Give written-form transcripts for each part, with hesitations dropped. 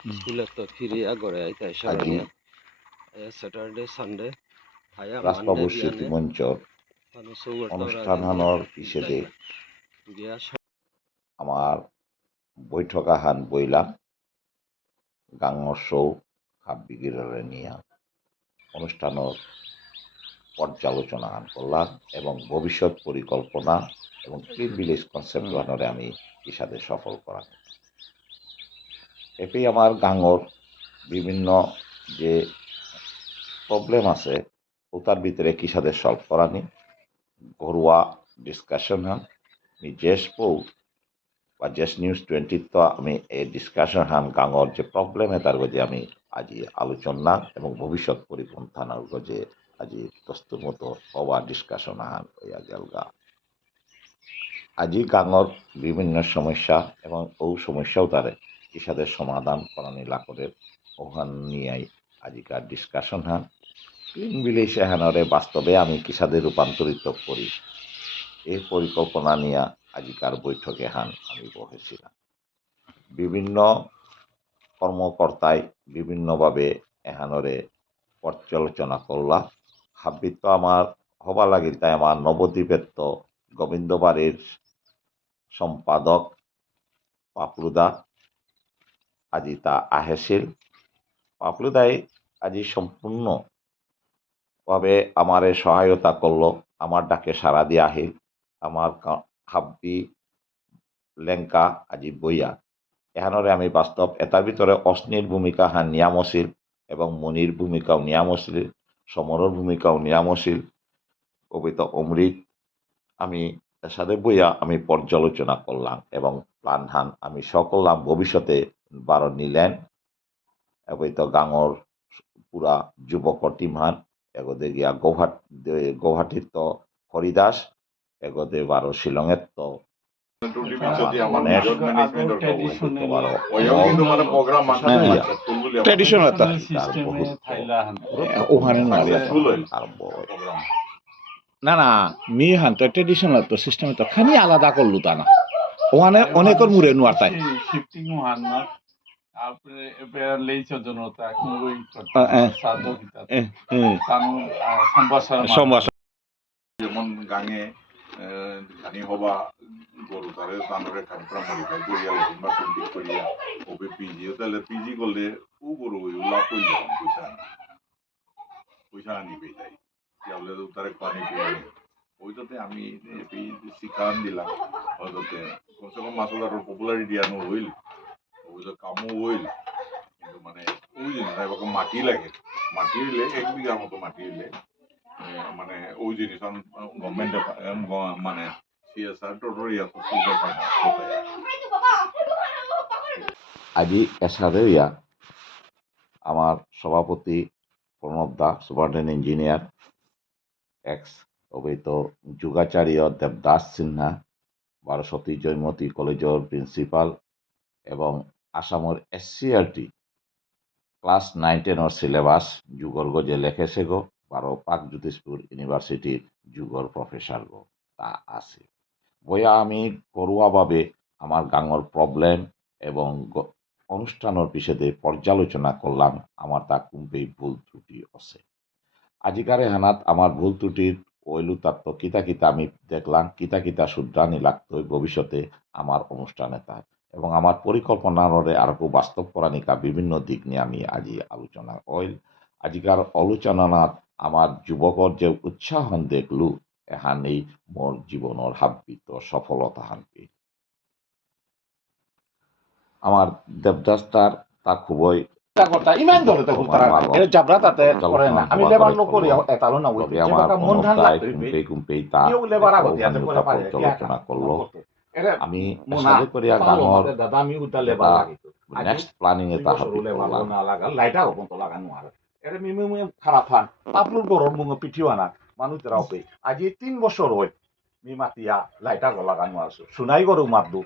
স্কুলে তো ফিরিয়া গড়ে আইতে আজি সারানিয়া স্যাটারডে সানডে হায়া মানডে ৰাজপাবৰ স্মৃতি বিয়ানে মঞ্চৰ তানো সৌগর্তর আদি অনুষ্ঠানৰ তাই পিছতে গিয়া আমাৰ বৈঠক আহান বইলাম গাঙৰ চৌ হাববিগিরে নিয়া অনুষ্ঠানের পর্যালোচনা আন করলাম এবং ভবিষ্যৎ পরিকল্পনা এবং ক্লিন ভিলেজ কনসেপ্ট বানরে আমি ইসাদে সফল করা এতেই আমার গাঙর বিভিন্ন যে প্রবলেম আছে ওটার ভিতরে কিসাদের সলভ করা নি ঘরোয়া ডিসকাশন হান জেস পৌ বা জেস নিউজ 20 তো আমি এই ডিসকাশন হান গাঙর যে প্রবলেম তার গজে আমি আজি আলোচনা এবং ভবিষ্যৎ পরিপন্থানার গজে আজি দস্তুমতো হওয়া ডিসকাশন হান হইয়া গেলগা আজি গাঙর বিভিন্ন সমস্যা এবং ও সমস্যাও তারে কিসাদের সমাধান করানি লাকরের ওখান নিয়ে আজিকার ডিসকাশন হান ক্লিন ভিলেজ এহানরে বাস্তবে আমি কিসাদের রূপান্তরিত করি এই পরিকল্পনা নিয়ে আজিকার বৈঠকে হান আমি বসেছিলাম বিভিন্ন কর্মকর্তায় বিভিন্নভাবে এহানরে পর্যালোচনা করলাম হাবিত আমার হবা লাগিল তাই আমার নবদ্বীপের তো গোবিন্দবাড়ির সম্পাদক পাপলুদা আজি তা আহেছিল পাপলুদাই আজি সম্পূর্ণভাবে আমারে সহায়তা করলো আমার ডাকে সাড়া দিয়ে আহিল আমার হাব্বি লেঙ্কা আজি বইয়া এহানরে আমি বাস্তব এটার ভিতরে অশ্নির ভূমিকা হান নিয়ামশীল এবং মনির ভূমিকাও নিয়ামশীল সমরের ভূমিকাও নিয়ামশীল কবিতা অমৃত আমি এর সাথে বইয়া আমি পর্যালোচনা করলাম এবং প্ল্যান হান আমি সকলাম ভবিষ্যতে বারো নিলেন এবইতো গাঙর পুরা যুবক টিম হান এগোদে গিয়া গৌহাটির তো হরিদাস এগোদে বারো শিলংয়ের তো না না মি হান তো ট্রেডিশনাল তো সিস্টেম তো খানি আলাদা করলু তা না ওখানে অনেকের মুরে নোয়ার তাই শিফটিং হান না আপনি এবার লেইছ জন্য তা কুঙ্গুই সাধক তানু সম্ভাষণ যেমন গাঙে গানি হবা গরু তারে দানরে কাপড়া মরিফাই করিয়া কিংবা পেন্টিং করিয়া ওবে পিজি তাহলে পিজি করলে ও গরু লাভ হয়ে যাবে পয়সা আনিবে যাই তাহলে তো তারে পানি পেয়ে ওইটাতে আমি শিখান দিলাম হয়তোতে কমসে কম মাসুলার পপুলারিটি আনো হইল ওইটা কামও হইল কিন্তু মানে ওই জিনিস এবার মাটি লাগে মাটি হইলে 1 বিঘার মতো মাটি হইলে মানে ওই জিনিস গভর্নমেন্ট মানে সিএসআর টোটালি এত সুবিধা পায় না আজি এসাদে ইয়া আমার সভাপতি Pranab da superintendent engineer ex অবৈত যুগাচার্য দেবদাস সিনহা বারোসতী জয়মতী কলেজের প্রিন্সিপাল এবং আসামের SCRT ক্লাস 9-10 সিলেবাস যুগর গজে লেখেছে গো বারো পাক জ্যোতিষপুর ইউনিভার্সিটির যুগর প্রফেসর গো তা আছে বইয়া আমি ঘরোয়াভাবে আমার গাঙর প্রবলেম এবং অনুষ্ঠানের পিছনে পর্যালোচনা করলাম আমার তা কুম্পেই ভুল ত্রুটি আছে আজিকারে হানাত আমার ভুল ত্রুটির ওইলু তাত্ত্ব কিতা কিতা আমি দেখলাম কিতা কিতা শুদ্রানি লাগতো ভবিষ্যতে আমার অনুষ্ঠানে তার এবং আমার পরিকল্পনার আরো বাস্তব করানিকা বিভিন্ন দিক নিয়ে আমি আজি আলোচনা ওইল আজিকার আলোচনাত আমার যুবকর যে উৎসাহন দেখলু এহানেই মোর জীবনের হাব্বিত সফলতা হানপি আমার দেবদাস তা খুবই ইমান ধরে তো জাবরা তাতে করে না আমি লেবার লোক করি এতালো না ওই মন ধান কুম্পেই তা পর্যালোচনা করলো আমি সাথে করিয়া গাঙর দাদা আমি উল্টা লেবার লাগি নেক্সট প্ল্যানিং এ তা হবে না লাগা লাইটা ওপন তো লাগানো আর এর মিমি খারাপ হান তাপলুর গরম মুঙ্গ পিঠিও না মানুষ রাও পে আজি 3 বছর হয় মি মাতিয়া লাইটা গো লাগানো আছে শুনাই গরু মাতদু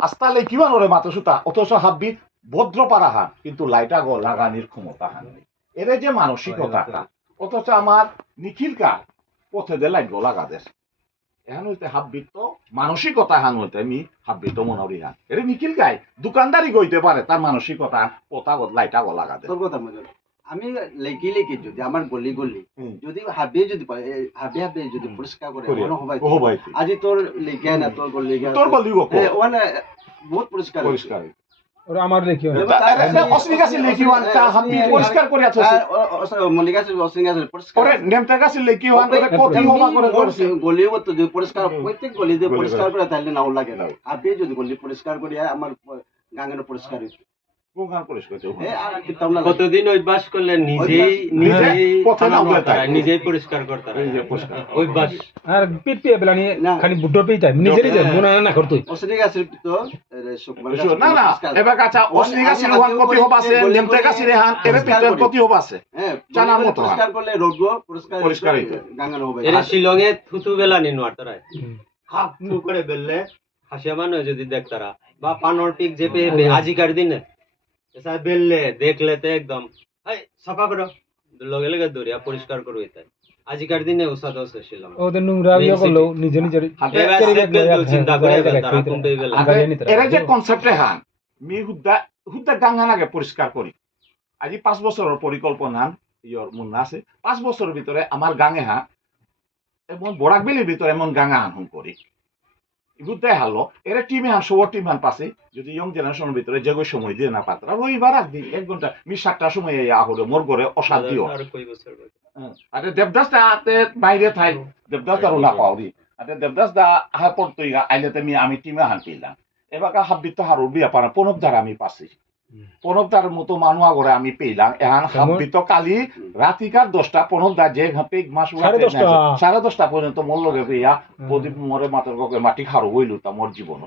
আস্তালে কিমান ওরে মাতো সুতা অথচ হাব্বি ভদ্রপাড়া হান কিন্তু লাইটা গো লাগানির ক্ষমতা হান নেই এর যে মানসিকতা অথচ আমার নিখিল কার পথে দে লাইট গো লাগা দেশ এখন হইতে হাব্বিত মানসিকতা হান হইতে আমি হাব্বিত মনারি হান এটা নিখিল গাই দোকানদারি গইতে পারে তার মানসিকতা কথা লাইটা গলা গাদে তোর কথা মনে আমি লেখি লেখি যদি আমার গলি গলি যদি যদি পারে হাবি যদি পরিষ্কার করে মনে হবাই আজি তোর লেখিয়া না তোর গলি তোর গলি গো ওখানে বহুত পরিষ্কার পরিষ্কার ওরা আমার লেখি অশ্বিনী গাছে লেখি ওয়ান তা হাব্বি পরিষ্কার করে আছে মল্লিকা অশ্বিনী গাছে পরিষ্কার ওরে নেমটা গাছে লেখি ওয়ান করে কতি হবা করে করছে গলি তো যদি পরিষ্কার প্রত্যেক গলি যদি পরিষ্কার করে তাহলে নাও লাগে না হাবি যদি গলি পরিষ্কার করিয়া আমার গাঙ্গের পরিষ্কার হইছে কোন পরিষ্কার কতদিন অভ্যাস করলে নিজেই পরিষ্কার করতে অভ্যাস আর পিট পিয়ে বেলানি খালি বুড্ডো পেই তাই নিজেরই যে মনে না করতই অশ্বিনী গাছে তো না না এবার কাঁচা অশ্বিনী গাছে ওয়ান কতি হবা আছে নেমটা গাছে হান এর পিটের কতি হবা আছে হ্যাঁ জানা মতো পরিষ্কার করলে রোগ পরিষ্কার হইতে গাঙ্গের হবে এর শিলংয়ে থুতু বেলানি নোয়ারতারায় খাপ থু করে বেললে হাসিয়া মানুষ যদি দেখতারা বা পানর পিক যে পেয়ে আজিকার দিনে এসা বেললে দেখলে তো একদম হাই সাফা করো লগে লগে দরিয়া পরিষ্কার করো এটা আজিকার দিনে উসাদ আছে শিলং ওদের নোংরা ইয়া করলো নিজে নিজে চিন্তা করে তারা কমবে বেলা এরা যে কনসেপ্টে হান মি হুদ্দা হুদ্দা গাঙ্গা নাগে পরিষ্কার করি আজি 5 বছরের পরিকল্পনা ইয়র মুন্না আছে 5 বছরের ভিতরে আমার গাঙে হা এমন বড়াকবেলির ভিতরে এমন গাঙা হান করি বুঝতে হালো এরা টিমে হান সবর টিম হান পাশে যদি ইয়ং জেনারেশনের ভিতরে যে সময় দিয়ে না পাত্রা রবিবার একদিন 1 ঘন্টা মি 7টার সময় আহলে মোর ঘরে অশান্তি হয় আর কই বছর আরে দেবদাস দা আতে বাইরে থাই দেবদাস দারও না পাওরি আতে দেবদাস দা আহা পড়তই আইলেতে আমি টিমে হান পেলাম এবার হাব্বিত হারুর বিয়া পারা প্রণব দ্বারা আমি পাচ্ছি প্রণব দ্বার মতো মানুয়া করে আমি পেলাম এখন হাব্বিত কালি রাতিকার 10টা প্রণব দা যে পেগ মাস 10:30 পর্যন্ত মোর লগে পেয়া প্রদীপ মরে মাথার গকে মাটি খারো হইল তা মোর জীবন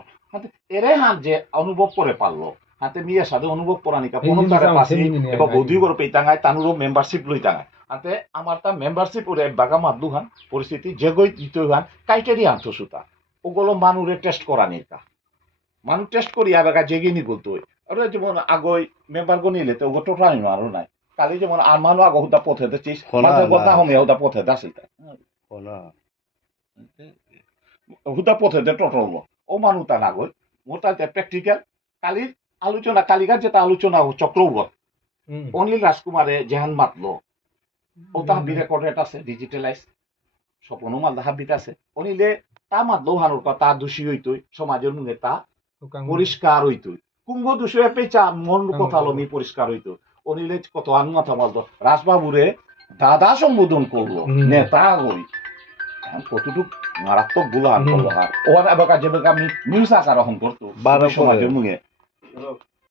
এরে হাত যে অনুভব করে পারলো হাতে মিয়ার সাথে অনুভব করানিকা প্রণব দ্বারা পাচ্ছি এবার বৌদি করে পেতাঙায় তানুরও মেম্বারশিপ লই তাঙায় আতে আমার তা মেম্বারশিপ ওরে বাগা মাদু হান পরিস্থিতি যে গই দিতে হান ক্রাইটেরিয়া আনতো সুতা ওগুলো মানুরে টেস্ট করা নিতা মানুষ টেস্ট করি আবার জেগে নি বলতো ওরা যেমন আগই মেম্বার গনিলে তো ওগো টোটাল আরো নাই কালি যেমন আর মানুষ আগ হুদা পথে দিছিস কথা হমে হুদা পথে দাসিল হুদা পথে দে টোটাল ও মানুষ তা না গই মোটা প্র্যাকটিক্যাল কালির আলোচনা কালিকার যেটা আলোচনা চক্রবত অনিল রাজকুমারে যেহান মাতলো ও তা হাবি রেকর্ডেড আছে ডিজিটালাইজ স্বপ্নও মালদা হাবিত আছে অনিলে তা মাতলো হানুর কথা দোষী হইতই সমাজের মুখে তা পরিষ্কার হইতই কুম্ভ দোষে পেঁচা মন কথা লমি পরিষ্কার হইতো অনিলে কত আন মাথা মালতো রাজবাবুরে দাদা সম্বোধন করলো নেতা হই কতটুক মারাত্মক গুলো আন করলো আর ওখানে এবার যে আমি নিউজ আকার করতো সমাজের মুখে